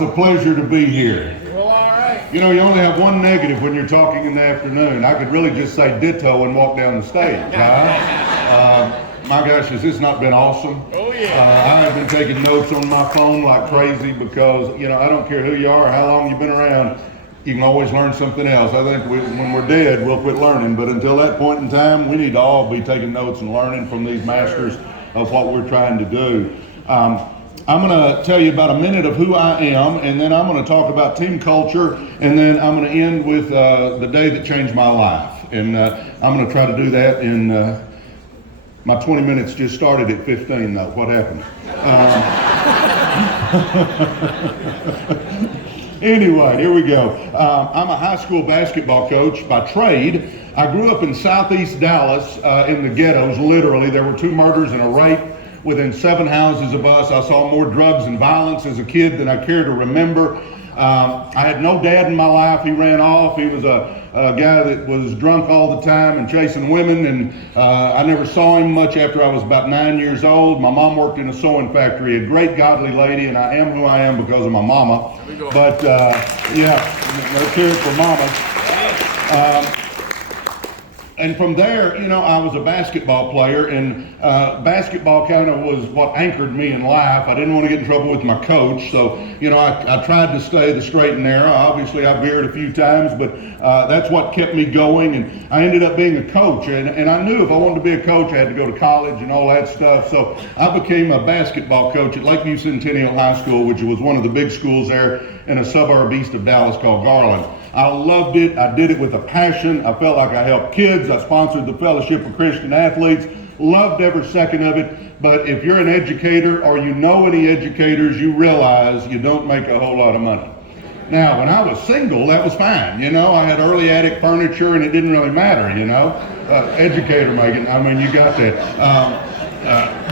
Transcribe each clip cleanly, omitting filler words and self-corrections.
it's a pleasure to be here. Well, all right. You know, you only have one negative when you're talking in the afternoon. I could really just say ditto and walk down the stage, huh? My gosh, has this not been awesome? Oh, yeah. I have been taking notes on my phone like crazy because, you know, I don't care who you are or how long you've been around, you can always learn something else. I think when we're dead, we'll quit learning. But until that point in time, we need to all be taking notes and learning from these masters of what we're trying to do. I'm going to tell you about a minute of who I am, and then I'm going to talk about team culture, and then I'm going to end with the day that changed my life. And I'm going to try to do that in, my 20 minutes just started at 15 though. What happened? Anyway, here we go. I'm a high school basketball coach by trade. I grew up in southeast Dallas in the ghettos, literally. There were 2 murders and a rape within 7 houses of us. I saw more drugs and violence as a kid than I care to remember. I had no dad in my life. He ran off. He was a guy that was drunk all the time and chasing women, and I never saw him much after I was about 9 years old. My mom worked in a sewing factory, a great godly lady, and I am who I am because of my mama. But yeah, let's hear it for mama. And from there, you know, I was a basketball player, and basketball kind of was what anchored me in life. I didn't want to get in trouble with my coach, so, you know, I tried to stay the straight and narrow. Obviously, I veered a few times, but that's what kept me going, and I ended up being a coach. And I knew if I wanted to be a coach, I had to go to college and all that stuff, so I became a basketball coach at Lakeview Centennial High School, which was one of the big schools there in a suburb east of Dallas called Garland. I loved it. I did it with a passion. I felt like I helped kids. I sponsored the Fellowship of Christian Athletes. Loved every second of it. But if you're an educator or you know any educators, you realize you don't make a whole lot of money. Now, when I was single, that was fine. You know, I had early attic furniture and it didn't really matter, you know. Educator making, I mean, you got that.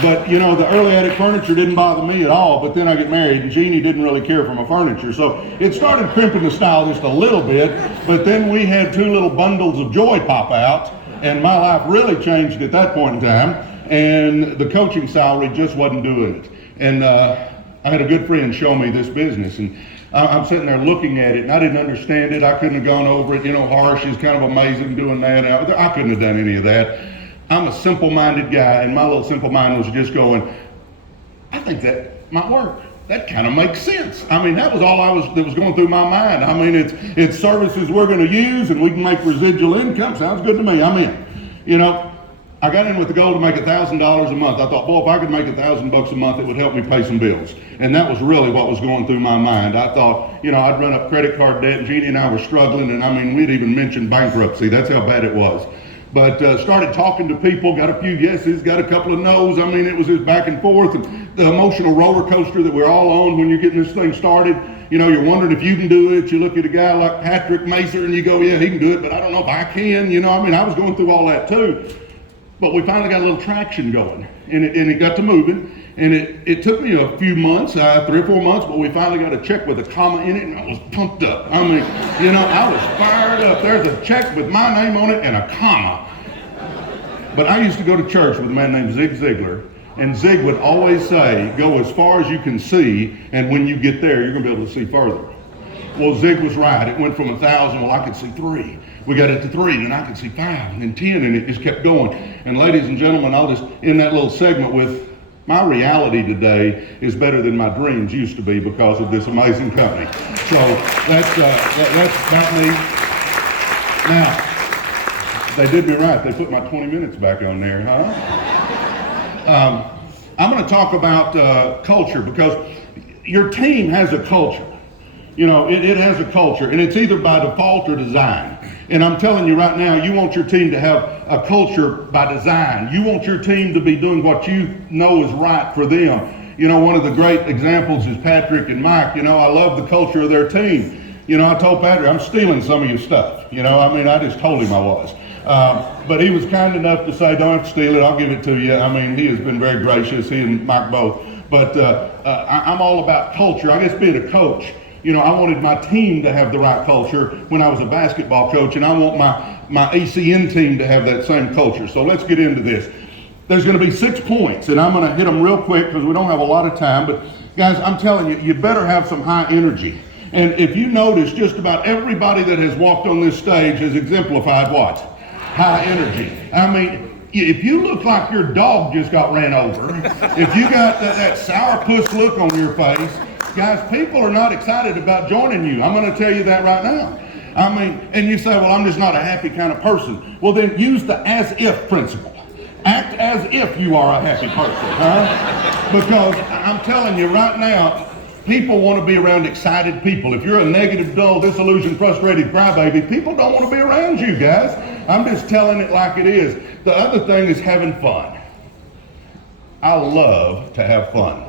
But, you know, the early attic furniture didn't bother me at all, but then I get married and Jeannie didn't really care for my furniture. So it started crimping the style just a little bit, but then we had 2 little bundles of joy pop out, and my life really changed at that point in time, and the coaching salary just wasn't doing it. And I had a good friend show me this business, and I'm sitting there looking at it, and I didn't understand it. I couldn't have gone over it. You know, Harsh is kind of amazing doing that. I couldn't have done any of that. I'm a simple-minded guy, and my little simple mind was just going, I think that might work. That kind of makes sense. I mean, that was all that was going through my mind. I mean, it's services we're going to use, and we can make residual income. Sounds good to me. I'm in. You know, I got in with the goal to make $1,000 a month. I thought, boy, if I could make $1,000 a month, it would help me pay some bills. And that was really what was going through my mind. I thought, you know, I'd run up credit card debt, and Jeannie and I were struggling, and I mean, we'd even mentioned bankruptcy. That's how bad it was. But started talking to people, got a few yeses, got a couple of no's. I mean, it was just back and forth. And the emotional roller coaster that we're all on when you're getting this thing started. You know, you're wondering if you can do it. You look at a guy like Patrick Macer and you go, yeah, he can do it, but I don't know if I can. You know, I mean, I was going through all that too. But we finally got a little traction going, and it got to moving. And it took me a few months, 3 or 4 months, but we finally got a check with a comma in it, and I was pumped up. I mean, you know, I was fired up. There's a check with my name on it and a comma. But I used to go to church with a man named Zig Ziglar, and Zig would always say, go as far as you can see, and when you get there, you're going to be able to see further. Well, Zig was right. It went from 1,000, well, I could see 3. We got it to 3, and I could see 5, and then 10, and it just kept going. And ladies and gentlemen, I'll just end that little segment with, my reality today is better than my dreams used to be because of this amazing company. So that's about me. Now, they did me right. They put my 20 minutes back on there, huh? I'm going to talk about culture because your team has a culture. You know, it has a culture, and it's either by default or design. And I'm telling you right now, you want your team to have a culture by design. You want your team to be doing what you know is right for them. You know, one of the great examples is Patrick and Mike. You know, I love the culture of their team. You know, I told Patrick, I'm stealing some of your stuff. You know, I mean, I just told him I was. But he was kind enough to say, don't have to steal it, I'll give it to you. I mean, he has been very gracious, he and Mike both. But I'm all about culture. I guess being a coach, you know, I wanted my team to have the right culture when I was a basketball coach, and I want my ACN team to have that same culture. So let's get into this. There's going to be 6 points, and I'm going to hit them real quick because we don't have a lot of time, but Guys, I'm telling you, you better have some high energy. And if you notice, just about everybody that has walked on this stage has exemplified what? High energy. I mean, if you look like your dog just got ran over, if you got that sourpuss look on your face, guys, people are not excited about joining you. I'm going to tell you that right now. I mean, and you say, well, I'm just not a happy kind of person. Well, then use the as if principle. Act as if you are a happy person, huh? Because I'm telling you right now, people want to be around excited people. If you're a negative, dull, disillusioned, frustrated crybaby, people don't want to be around you, guys. I'm just telling it like it is. The other thing is having fun. I love to have fun.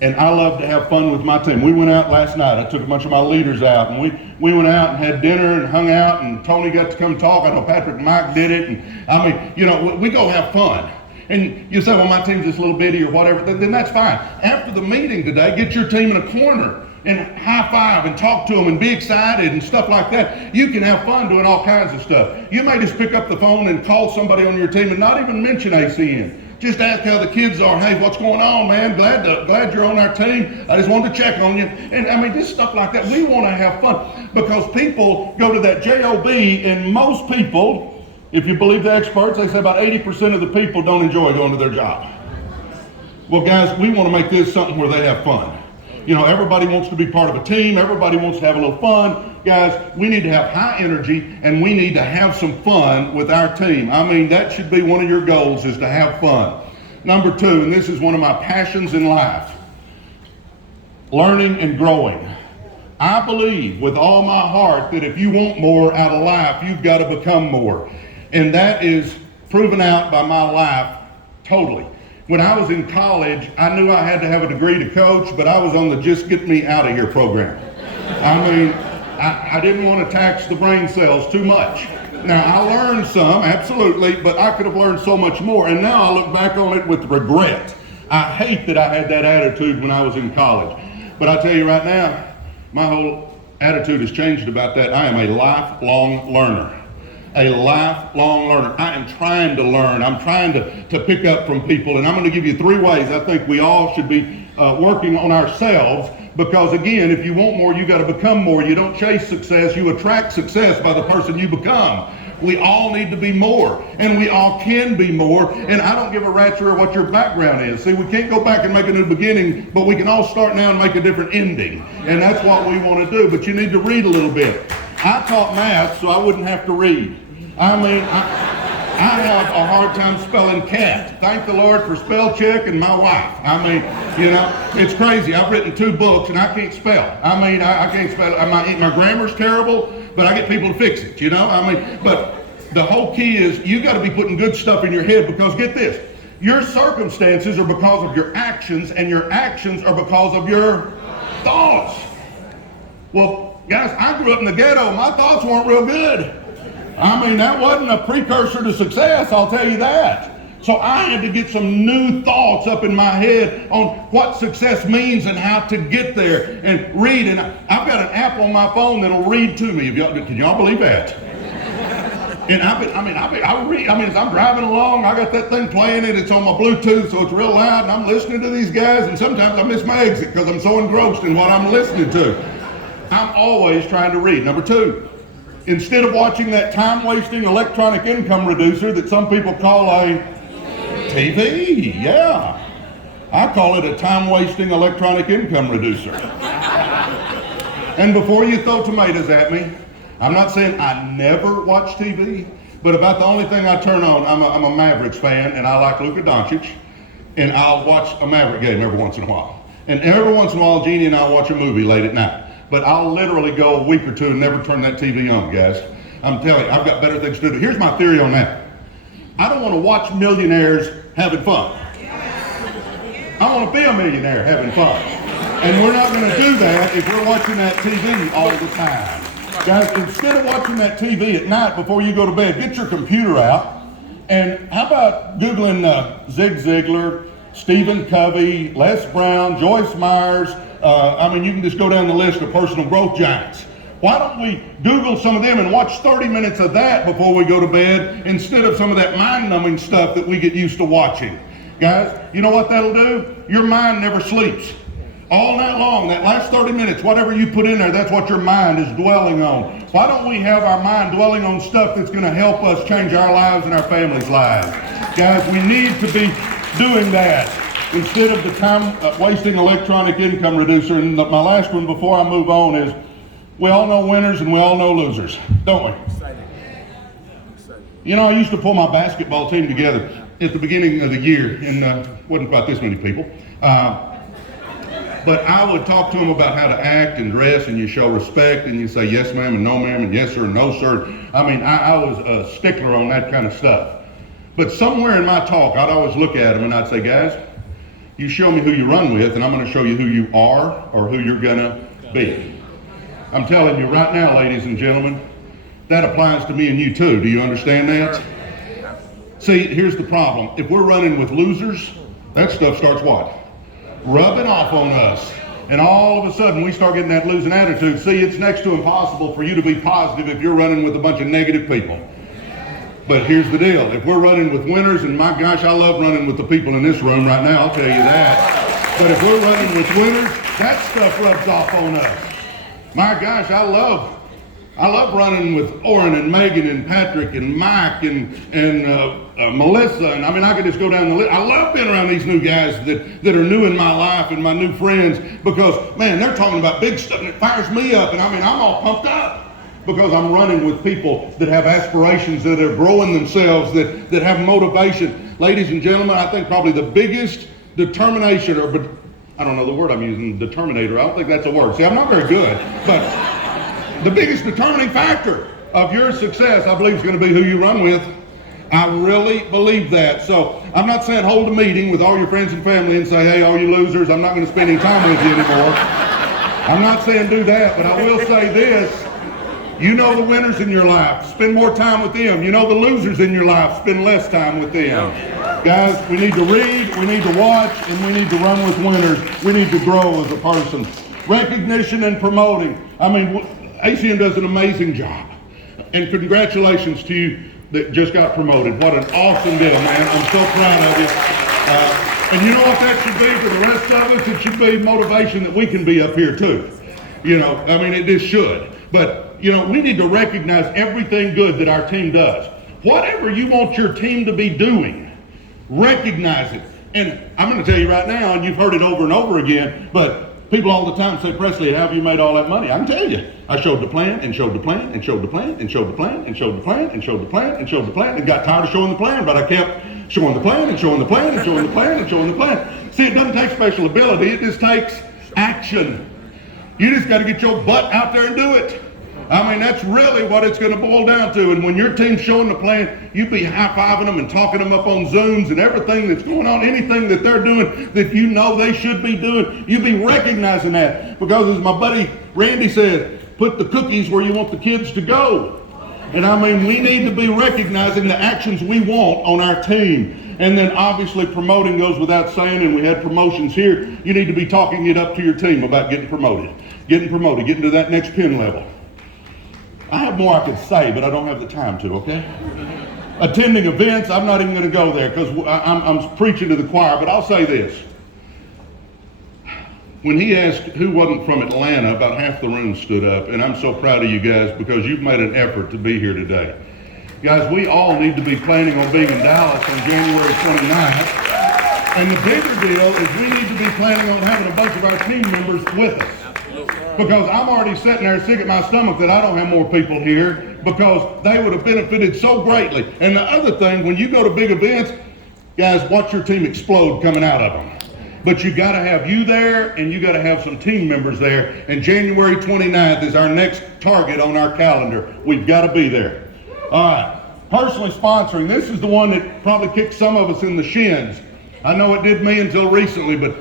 And I love to have fun with my team. We went out last night. I took a bunch of my leaders out, and we went out and had dinner and hung out, and Tony got to come talk. I know Patrick and Mike did it. And I mean, you know, we go have fun. And you say, well, my team's just a little bitty or whatever, then that's fine. After the meeting today, get your team in a corner and high five and talk to them and be excited and stuff like that. You can have fun doing all kinds of stuff. You may just pick up the phone and call somebody on your team and not even mention ACN. Just ask how the kids are. Hey, what's going on, man? Glad you're on our team. I just wanted to check on you. And I mean, just stuff like that. We want to have fun because people go to that job, and most people, if you believe the experts, they say about 80% of the people don't enjoy going to their job. Well, guys, we want to make this something where they have fun. You know, everybody wants to be part of a team. Everybody wants to have a little fun. Guys, we need to have high energy, and we need to have some fun with our team. I mean, that should be one of your goals, is to have fun. Number two, and this is one of my passions in life, learning and growing. I believe with all my heart that if you want more out of life, you've got to become more. And that is proven out by my life totally. When I was in college, I knew I had to have a degree to coach, but I was on the just get me out of here program. I mean, I didn't want to tax the brain cells too much. Now, I learned some, absolutely, but I could have learned so much more. And now I look back on it with regret. I hate that I had that attitude when I was in college. But I tell you right now, my whole attitude has changed about that. I am a lifelong learner. A lifelong learner. I am trying to learn. I'm trying to pick up from people. And I'm going to give you 3 ways I think we all should be working on ourselves. Because again, if you want more, you got to become more. You don't chase success. You attract success by the person you become. We all need to be more. And we all can be more. And I don't give a rat's rear what your background is. See, we can't go back and make a new beginning, but we can all start now and make a different ending. And that's what we want to do. But you need to read a little bit. I taught math so I wouldn't have to read. I mean, I have a hard time spelling cat. Thank the Lord for spell check and my wife. I mean, you know, it's crazy. I've written 2 books and I can't spell. I mean, I can't spell. My grammar's terrible, but I get people to fix it, you know? I mean, but the whole key is you got to be putting good stuff in your head, because get this, your circumstances are because of your actions, and your actions are because of your thoughts. Well, guys, I grew up in the ghetto. My thoughts weren't real good. I mean, that wasn't a precursor to success, I'll tell you that. So I had to get some new thoughts up in my head on what success means and how to get there and read. And I've got an app on my phone that'll read to me. Can y'all believe that? And I read. I mean, as I'm driving along, I got that thing playing and it's on my Bluetooth, so it's real loud, and I'm listening to these guys, and sometimes I miss my exit because I'm so engrossed in what I'm listening to. I'm always trying to read. Number 2. Instead of watching that time-wasting electronic income reducer that some people call a TV, yeah. I call it a time-wasting electronic income reducer. And before you throw tomatoes at me, I'm not saying I never watch TV, but about the only thing I turn on, I'm a Mavericks fan, and I like Luka Doncic, and I'll watch a Maverick game every once in a while. And every once in a while, Jeannie and I watch a movie late at night. But I'll literally go a week or 2 and never turn that TV on, guys. I'm telling you, I've got better things to do. Here's my theory on that. I don't want to watch millionaires having fun. I want to be a millionaire having fun. And we're not going to do that if we're watching that TV all the time. Guys, instead of watching that TV at night before you go to bed, get your computer out. And how about Googling Zig Ziglar, Stephen Covey, Les Brown, Joyce Myers. I mean, you can just go down the list of personal growth giants. Why don't we Google some of them and watch 30 minutes of that before we go to bed instead of some of that mind-numbing stuff that we get used to watching? Guys, you know what that'll do? Your mind never sleeps. All night long, that last 30 minutes, whatever you put in there, that's what your mind is dwelling on. Why don't we have our mind dwelling on stuff that's going to help us change our lives and our families' lives? Guys, we need to be doing that instead of the time wasting electronic income reducer. And my last one before I move on is, we all know winners and we all know losers, don't we? You know, I used to pull my basketball team together at the beginning of the year, and wasn't quite this many people. But I would talk to them about how to act and dress, and you show respect, and you say yes ma'am and no ma'am and yes sir and no sir. I mean, I was a stickler on that kind of stuff. But somewhere in my talk, I'd always look at them and I'd say, guys, you show me who you run with, and I'm going to show you who you are or who you're going to be. I'm telling you right now, ladies and gentlemen, that applies to me and you too. Do you understand that? See, here's the problem. If we're running with losers, that stuff starts what? Rubbing off on us. And all of a sudden we start getting that losing attitude. See, it's next to impossible for you to be positive if you're running with a bunch of negative people. But here's the deal. If we're running with winners, and my gosh, I love running with the people in this room right now, I'll tell you that. But if we're running with winners, that stuff rubs off on us. My gosh, I love running with Orrin and Megan and Patrick and Mike and Melissa, and I mean, I could just go down the list. I love being around these new guys that are new in my life and my new friends, because, man, they're talking about big stuff and it fires me up, and I mean, I'm all pumped up because I'm running with people that have aspirations, that are growing themselves, that have motivation. Ladies and gentlemen, I think probably the biggest determination, but I don't know the word I'm using, determinator. I don't think that's a word. See, I'm not very good, but the biggest determining factor of your success, I believe, is going to be who you run with. I really believe that. So I'm not saying hold a meeting with all your friends and family and say, hey, all you losers, I'm not going to spend any time with you anymore. I'm not saying do that, but I will say this. You know the winners in your life, spend more time with them. You know the losers in your life, spend less time with them. Guys, we need to read, we need to watch, and we need to run with winners. We need to grow as a person. Recognition and promoting. I mean, ACM does an amazing job. And congratulations to you that just got promoted. What an awesome deal, man. I'm so proud of you. And you know what that should be for the rest of us? It should be motivation that we can be up here too. You know, I mean, it just should. But, you know, we need to recognize everything good that our team does. Whatever you want your team to be doing, recognize it. And I'm going to tell you right now, and you've heard it over and over again, but people all the time say, Presley, how have you made all that money? I can tell you. I showed the plan and showed the plan and showed the plan and showed the plan and showed the plan and showed the plan and showed the plan and got tired of showing the plan, but I kept showing the plan and showing the plan and showing the plan and showing the plan. See, it doesn't take special ability. It just takes action. You just got to get your butt out there and do it. I mean, that's really what it's going to boil down to. And when your team's showing the plan, you be high-fiving them and talking them up on Zooms and everything that's going on, anything that they're doing that you know they should be doing, you be recognizing that. Because as my buddy Randy said, put the cookies where you want the kids to go. And I mean, we need to be recognizing the actions we want on our team. And then obviously promoting goes without saying, and we had promotions here. You need to be talking it up to your team about getting promoted, getting to that next pin level. I have more I could say, but I don't have the time to, okay? Attending events, I'm not even going to go there because I'm preaching to the choir, but I'll say this. When he asked who wasn't from Atlanta, about half the room stood up, and I'm so proud of you guys because you've made an effort to be here today. Guys, we all need to be planning on being in Dallas on January 29th, and the bigger deal is we need to be planning on having a bunch of our team members with us. Because I'm already sitting there sick at my stomach that I don't have more people here because they would have benefited so greatly. And the other thing, when you go to big events, guys, watch your team explode coming out of them. But you got to have you there and you got to have some team members there. And January 29th is our next target on our calendar. We've got to be there. All right. Personally sponsoring. This is the one that probably kicked some of us in the shins. I know it did me until recently, but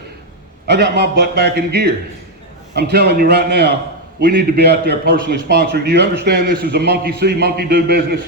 I got my butt back in gear. I'm telling you right now, we need to be out there personally sponsoring. Do you understand this is a monkey see, monkey do business?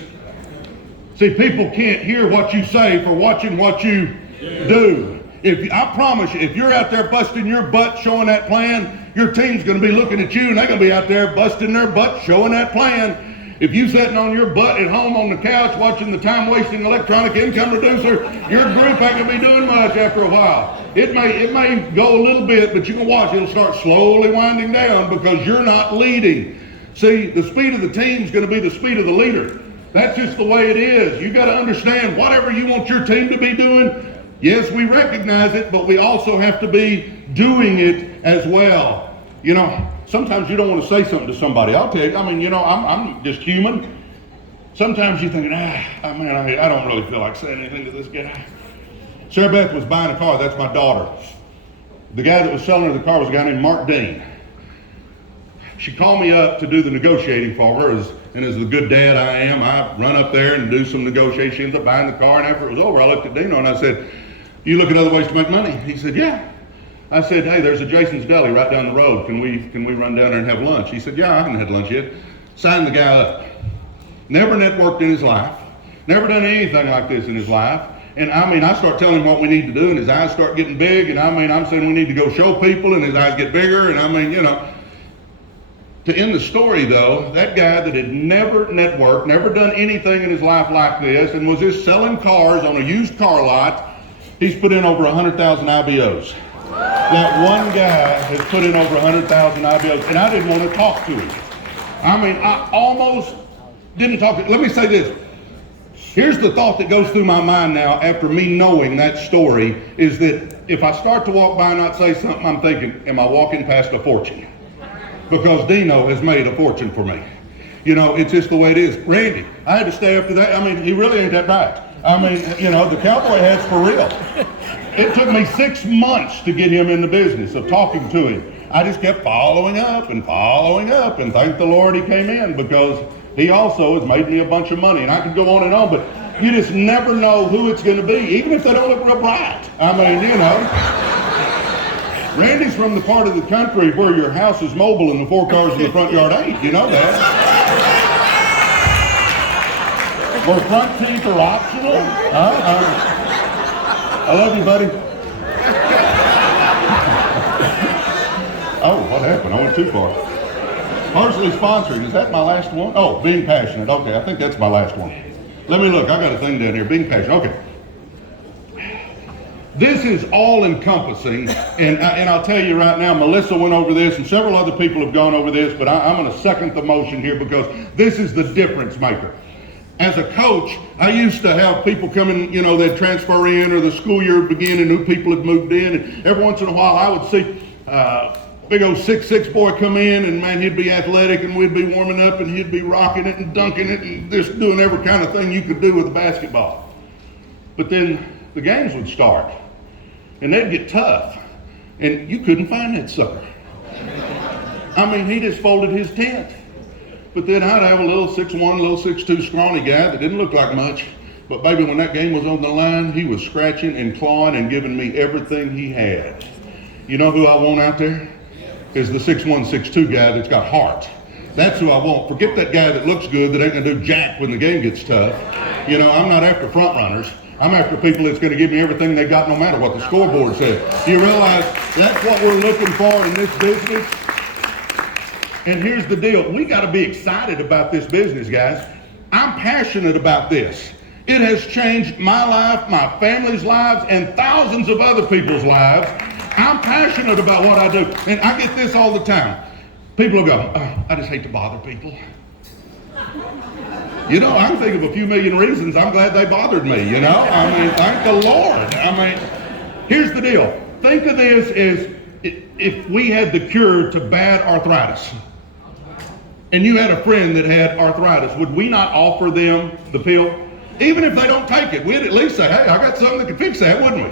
See, people can't hear what you say for watching what you do. I promise you, if you're out there busting your butt showing that plan, your team's going to be looking at you and they're going to be out there busting their butt showing that plan. If you sitting on your butt at home on the couch watching the time-wasting electronic income reducer, your group ain't gonna be doing much after a while. It may go a little bit, but you can watch, it'll start slowly winding down because you're not leading. See, the speed of the team's gonna be the speed of the leader. That's just the way it is. You gotta understand, whatever you want your team to be doing, yes, we recognize it, but we also have to be doing it as well. You know, sometimes you don't want to say something to somebody. I'll tell you, I mean, you know, I'm just human. Sometimes you think, I don't really feel like saying anything to this guy. Sarah Beth was buying a car. That's my daughter. The guy that was selling her the car was a guy named Mark Dean. She called me up to do the negotiating for her, and as the good dad I am, I run up there and do some negotiations of buying the car, and after it was over, I looked at Dino and I said, "You look at other ways to make money?" He said, "Yeah." I said, "Hey, there's a Jason's Deli right down the road. Can we run down there and have lunch?" He said, "Yeah, I haven't had lunch yet." Signed the guy up. Never networked in his life. Never done anything like this in his life. And I start telling him what we need to do, and his eyes start getting big, and I'm saying we need to go show people, and his eyes get bigger, and To end the story though, that guy that had never networked, never done anything in his life like this, and was just selling cars on a used car lot, he's put in over 100,000 IBOs. That one guy has put in over 100,000 IBOs, and I didn't want to talk to him. I almost didn't talk to him. Let me say this. Here's the thought that goes through my mind now after me knowing that story, is that if I start to walk by and not say something, I'm thinking, am I walking past a fortune? Because Dino has made a fortune for me. You know, it's just the way it is. Randy, I had to stay after that. He really ain't that bright. The cowboy hat's for real. It took me 6 months to get him in the business of talking to him. I just kept following up, and thank the Lord he came in, because he also has made me a bunch of money. And I could go on and on, but you just never know who it's going to be, even if they don't look real bright. Randy's from the part of the country where your house is mobile and the 4 cars in the front yard ain't. You know that. Where front teeth are optional. I love you, buddy. Oh, what happened? I went too far. Partially sponsored. Is that my last one? Oh, being passionate. Okay, I think that's my last one. Let me look. I got a thing down here. Being passionate. Okay. This is all encompassing, and I'll tell you right now, Melissa went over this, and several other people have gone over this, but I'm going to second the motion here because this is the difference maker. As a coach, I used to have people come in, they'd transfer in, or the school year would begin and new people had moved in, and every once in a while I would see big old 6'6" boy come in, and man, he'd be athletic, and we'd be warming up, and he'd be rocking it and dunking it and just doing every kind of thing you could do with a basketball. But then the games would start, and they'd get tough, and you couldn't find that sucker. He just folded his tent. But then I'd have a little 6'1", little 6'2" scrawny guy that didn't look like much, but baby, when that game was on the line, he was scratching and clawing and giving me everything he had. You know who I want out there? Is the 6'1", 6'2" guy that's got heart. That's who I want. Forget that guy that looks good that ain't gonna do jack when the game gets tough. I'm not after front runners. I'm after people that's going to give me everything they got no matter what the scoreboard says. Do you realize that's what we're looking for in this business? And here's the deal. We got to be excited about this business, guys. I'm passionate about this. It has changed my life, my family's lives, and thousands of other people's lives. I'm passionate about what I do. And I get this all the time. People will go, "Oh, I just hate to bother people." I can think of a few million reasons I'm glad they bothered me, thank the Lord. Here's the deal. Think of this as if we had the cure to bad arthritis, and you had a friend that had arthritis, would we not offer them the pill? Even if they don't take it, we'd at least say, "Hey, I got something that can fix that," wouldn't we?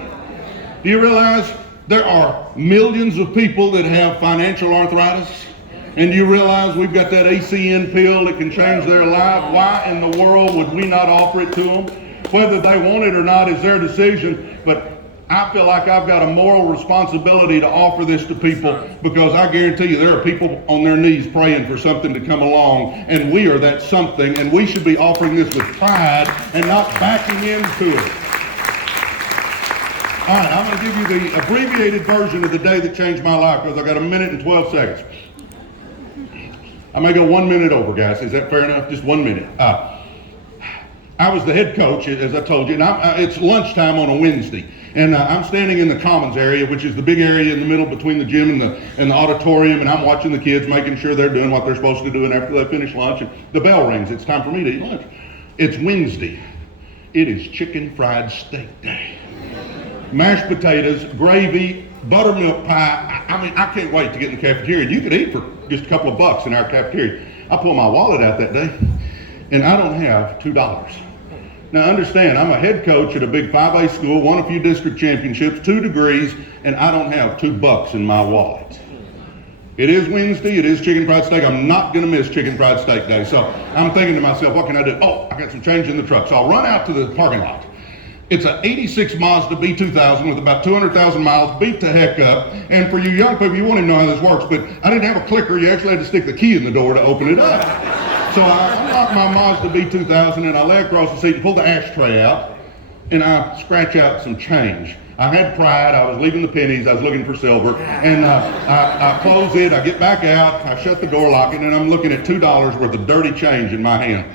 Do you realize there are millions of people that have financial arthritis? And you realize we've got that ACN pill that can change their life? Why in the world would we not offer it to them? Whether they want it or not is their decision, but I feel like I've got a moral responsibility to offer this to people, because I guarantee you there are people on their knees praying for something to come along, and we are that something, and we should be offering this with pride and not backing into it. All right, I'm going to give you the abbreviated version of the day that changed my life, because I've got a minute and 12 seconds. I may go 1 minute over, guys. Is that fair enough? Just 1 minute. I was the head coach, as I told you, and it's lunchtime on a Wednesday. And I'm standing in the commons area, which is the big area in the middle between the gym and the auditorium, and I'm watching the kids, making sure they're doing what they're supposed to do, and after they finish lunch, and the bell rings. It's time for me to eat lunch. It's Wednesday. It is chicken fried steak day. Mashed potatoes, gravy, buttermilk pie. I mean, I can't wait to get in the cafeteria. You could eat for just a couple of bucks in our cafeteria. I pull my wallet out that day, and I don't have $2. Now understand, I'm a head coach at a big 5A school, won a few district championships, 2 degrees, and I don't have $2 in my wallet. It is Wednesday, it is chicken fried steak. I'm not gonna miss chicken fried steak day. So I'm thinking to myself, what can I do? Oh, I got some change in the truck. So I'll run out to the parking lot. It's an 86 Mazda B2000 with about 200,000 miles, beat to heck up. And for you young people, you won't even know how this works, but I didn't have a clicker. You actually had to stick the key in the door to open it up. So I unlock my Mazda B2000 and I lay across the seat and pull the ashtray out and I scratch out some change. I had pride, I was leaving the pennies, I was looking for silver, and I close it, I get back out, I shut the door, lock it, and I'm looking at $2 worth of dirty change in my hand.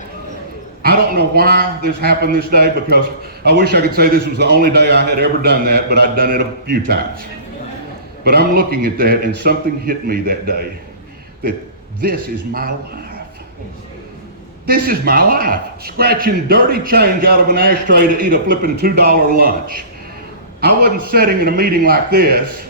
I don't know why this happened this day, because I wish I could say this was the only day I had ever done that, but I'd done it a few times. But I'm looking at that and something hit me that day, that this is my life. This is my life. Scratching dirty change out of an ashtray to eat a flipping $2 lunch. I wasn't sitting in a meeting like this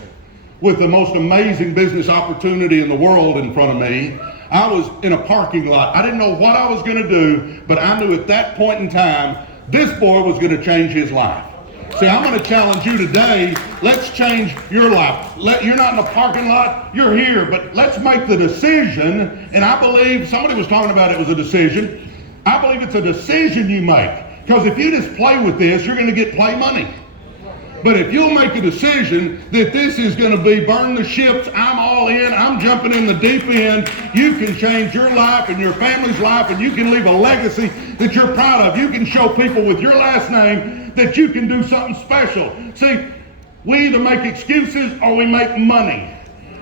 with the most amazing business opportunity in the world in front of me. I was in a parking lot. I didn't know what I was gonna do, but I knew at that point in time, this boy was gonna change his life. See, I'm gonna challenge you today, let's change your life. You're not in a parking lot, you're here, but let's make the decision, and I believe, somebody was talking about it was a decision. I believe it's a decision you make, because if you just play with this, you're gonna get play money. But if you'll make a decision that this is going to be burn the ships, I'm all in, I'm jumping in the deep end, you can change your life and your family's life, and you can leave a legacy that you're proud of. You can show people with your last name that you can do something special. See, we either make excuses or we make money.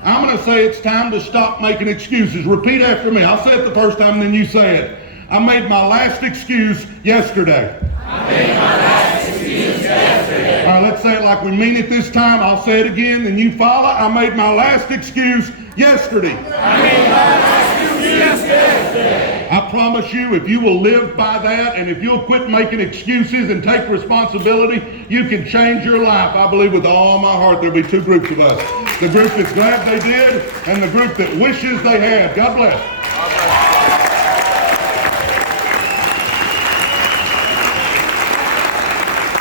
I'm going to say it's time to stop making excuses. Repeat after me. I'll say it the first time, then you say it. I made my last excuse yesterday. I made my last excuse yesterday. All right, let's say it like we mean it this time. I'll say it again, then you follow. I made my last excuse yesterday. I made my last excuse yesterday. I promise you, if you will live by that, and if you'll quit making excuses and take responsibility, you can change your life. I believe with all my heart there'll be 2 groups of us. The group that's glad they did, and the group that wishes they had. God bless.